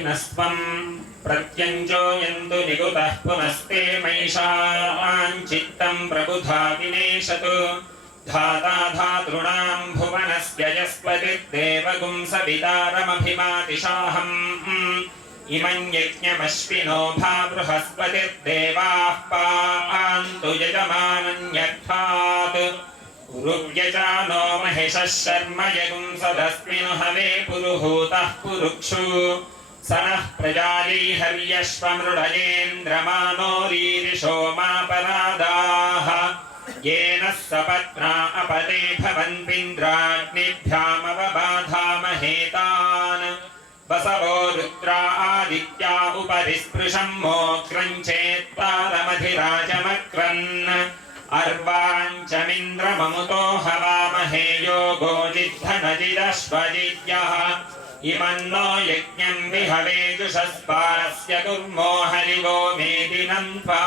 पाहिनस्त्वं प्रत्यञ्जो यन्तु निकुतः पुनस्ते मैषाञ्चित्तं प्रबुधा विनेशतु धाता धातॄणां भुवनस्य यस्पतिर्देवगुं सवितारमभिमातिशाहम् इमं यज्ञमश्विनो भा बृहस्पतिर्देवाः पान्तु यजमानन्यर्थात् उरुव्यजानो महिषः शर्म यगुं सदस्मिन् हवे पुरुहूतः पुरुक्षु स नः प्रजायै हर्यश्वमृडयेन्द्रमानो रीरिषो मापरादाः येन सपत्ना अपते भवन्पिन्द्राग्निभ्यामवबाधामहेतान् वसवो रुद्रा आदित्या उपरि स्पृशं मोक्रं चेत्तारमधिराजमक्रन् अर्वाञ्चमिन्द्रममुतो हवामहे योगो जिद्धनजिदश्वजिद्यः इमन्नो यज्ञं विहवे जुषस्पारस्य कुर्मो हरिवो मेदिनं त्वा